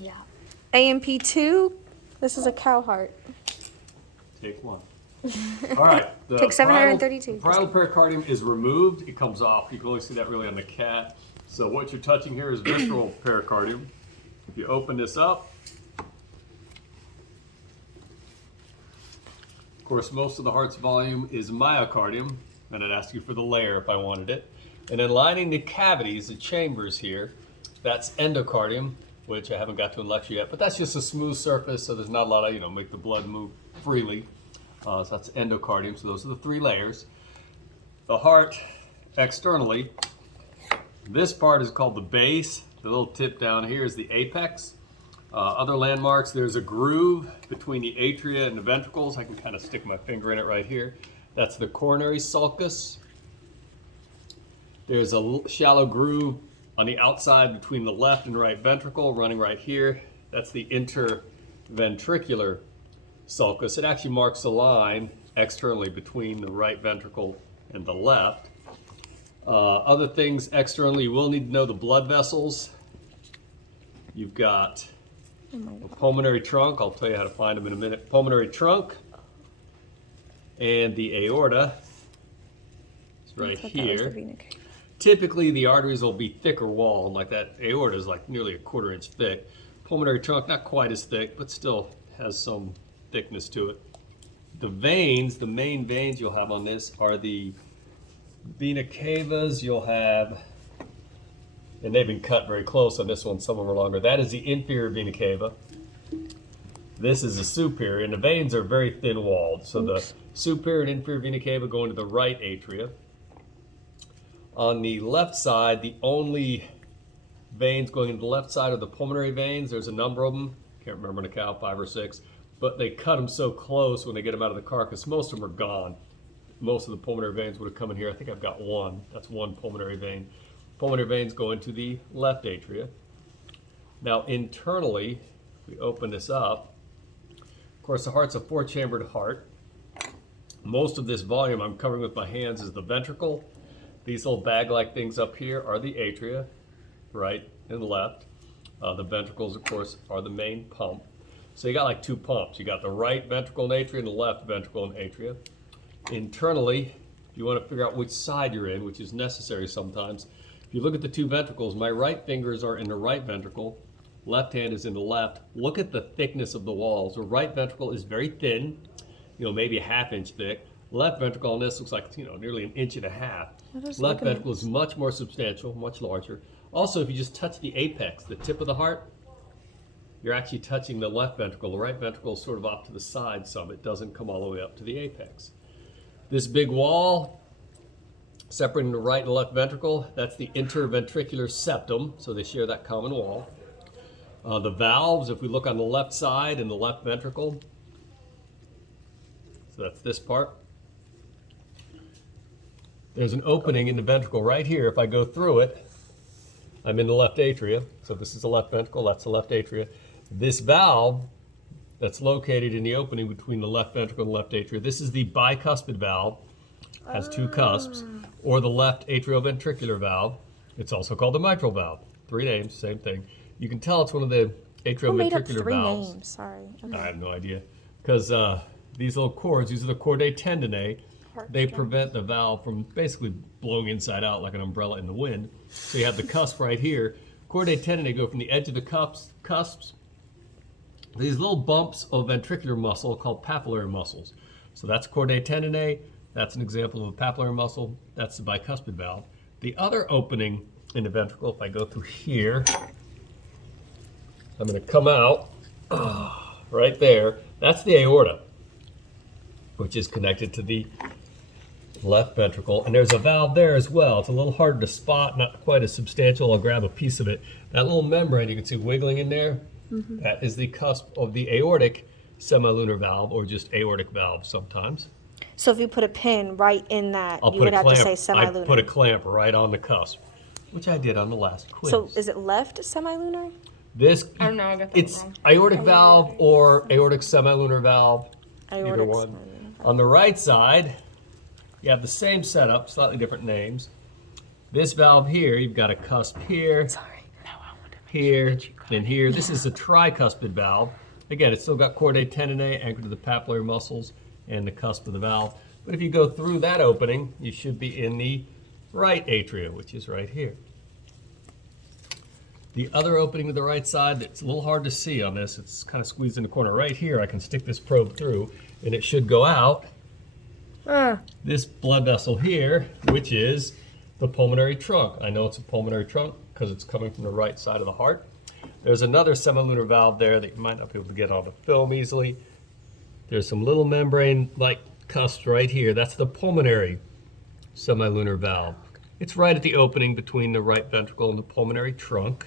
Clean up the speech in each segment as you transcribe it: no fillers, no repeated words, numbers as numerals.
Yeah. A&P II. This is a cow heart. Take one. All right. The Take 732. parietal pericardium is removed. It comes off. You can only see that really on the cat. So what you're touching here is visceral pericardium. If you open this up, of course, most of the heart's volume is myocardium, and I'd ask you for the layer if I wanted it. And then lining the cavities, the chambers here, that's endocardium, which I haven't got to in lecture yet, but that's just a smooth surface, so there's not a lot of, make the blood move freely. So that's endocardium, so those are the three layers. The heart, externally, this part is called the base. The little tip down here is the apex. Other landmarks, there's a groove between the atria and the ventricles. I can kind of stick my finger in it right here. That's the coronary sulcus. There's a shallow groove on the outside between the left and right ventricle running right here. That's the interventricular sulcus. It actually marks a line externally between the right ventricle and the left. Other things externally, you will need to know the blood vessels. You've got a pulmonary trunk. I'll tell you how to find them in a minute. Pulmonary trunk and the aorta. It's right here. Typically, the arteries will be thicker walled, like that aorta is like nearly a 1/4 inch thick. Pulmonary trunk, not quite as thick, but still has some thickness to it. The veins, the main veins you'll have on this are the vena cavas. You'll have, and they've been cut very close on this one, some of them are longer. That is the inferior vena cava. This is the superior, and the veins are very thin walled. So the superior and inferior vena cava go into the right atria. On the left side, the only veins going into the left side are the pulmonary veins. There's a number of them. Can't remember in a cow, 5 or 6. But they cut them so close when they get them out of the carcass. Most of them are gone. Most of the pulmonary veins would have come in here. I think I've got one. That's one pulmonary vein. Pulmonary veins go into the left atria. Now internally, if we open this up, of course the heart's a 4-chambered heart. Most of this volume I'm covering with my hands is the ventricle. These little bag-like things up here are the atria, right and left. The ventricles, of course, are the main pump. So you got like 2 pumps. You got the right ventricle and atria and the left ventricle and atria. Internally, if you want to figure out which side you're in, which is necessary sometimes, if you look at the 2 ventricles, my right fingers are in the right ventricle, left hand is in the left. Look at the thickness of the walls. The right ventricle is very thin, maybe a 1/2 inch thick. Left ventricle on this looks like, nearly 1.5 inches. Left ventricle is much more substantial, much larger. Also, if you just touch the apex, the tip of the heart, you're actually touching the left ventricle. The right ventricle is sort of off to the side some. It doesn't come all the way up to the apex. This big wall separating the right and left ventricle, that's the interventricular septum, so they share that common wall. The valves, if we look on the left side in the left ventricle, so that's this part. There's an opening in the ventricle right here. If I go through it, I'm in the left atria. So this is the left ventricle, that's the left atria. This valve that's located in the opening between the left ventricle and the left atria, this is the bicuspid valve, has 2 cusps, or the left atrioventricular valve. It's also called the mitral valve. 3 names, same thing. You can tell it's one of the atrioventricular Who made up 3 valves. names? Sorry. Okay. I have no idea. Because these little cords, these are the chordae tendineae. They prevent the valve from basically blowing inside out like an umbrella in the wind. So you have the cusp right here. Chordae tendineae go from the edge of the cusps. These little bumps of ventricular muscle called papillary muscles. So that's chordae tendineae. That's an example of a papillary muscle. That's the bicuspid valve. The other opening in the ventricle, if I go through here, I'm going to come out right there. That's the aorta, which is connected to the left ventricle, and there's a valve there as well. It's a little harder to spot, not quite as substantial. I'll grab a piece of it. That little membrane you can see wiggling in there, that is the cusp of the aortic semilunar valve, or just aortic valve sometimes. So if you put a pin right in that, you would have to say semilunar. I put a clamp right on the cusp, which I did on the last quiz. So is it left semilunar? This, I don't know, I got that it's wrong. aortic valve or aortic semilunar valve, either Aortic one. semilunar. On the right side, you have the same setup, slightly different names. This valve here, you've got a cusp here. Sorry. No, I want to here, and here. This is a tricuspid valve. Again, it's still got chordae tendineae anchored to the papillary muscles and the cusp of the valve. But if you go through that opening, you should be in the right atria, which is right here. The other opening to the right side, it's a little hard to see on this. It's kind of squeezed in the corner. Right here, I can stick this probe through, and it should go out this blood vessel here, which is the pulmonary trunk. I know it's a pulmonary trunk because it's coming from the right side of the heart. There's another semilunar valve there that you might not be able to get on the film easily. There's some little membrane-like cusps right here. That's the pulmonary semilunar valve. It's right at the opening between the right ventricle and the pulmonary trunk.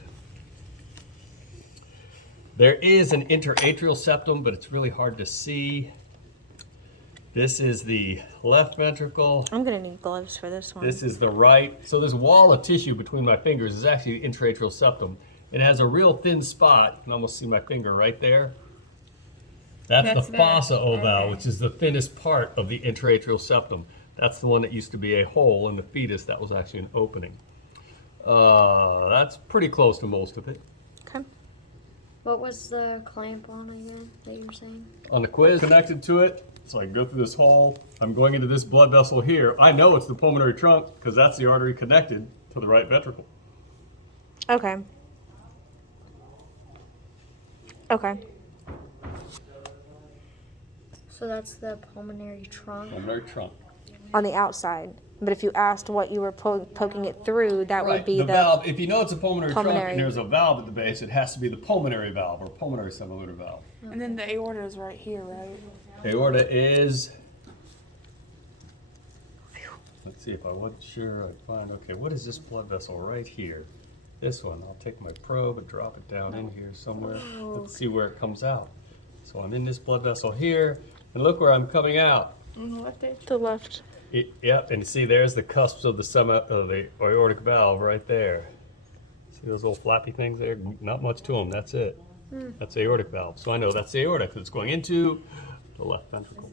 There is an interatrial septum, but it's really hard to see. This is the left ventricle. I'm gonna need gloves for this one. This is the right. So this wall of tissue between my fingers is actually the interatrial septum. It has a real thin spot. You can almost see my finger right there. That's the fossa ovale, which is the thinnest part of the interatrial septum. That's the one that used to be a hole in the fetus. That was actually an opening. That's pretty close to most of it. Okay. What was the clamp on again that you were saying? On the quiz, connected to it, so I can go through this hole. I'm going into this blood vessel here. I know it's the pulmonary trunk because that's the artery connected to the right ventricle. Okay. Okay. So that's the pulmonary trunk. Pulmonary trunk. On the outside. But if you asked what you were poking it through, that would be the valve. If you know it's a pulmonary trunk pulmonary. and there's a valve at the base, it has to be the pulmonary valve or pulmonary semilunar valve. And then the aorta is right here, right? Aorta is. Let's see if I wasn't sure. I'd find. Okay, what is this blood vessel right here? This one. I'll take my probe and drop it down in here somewhere. Let's see where it comes out. So I'm in this blood vessel here, and look where I'm coming out. On the left edge. to the left. Yep, and you see there's the cusps of the aortic valve right there. See those little flappy things there? Not much to them. That's it. That's the aortic valve. So I know that's the aorta because it's going into the left ventricle.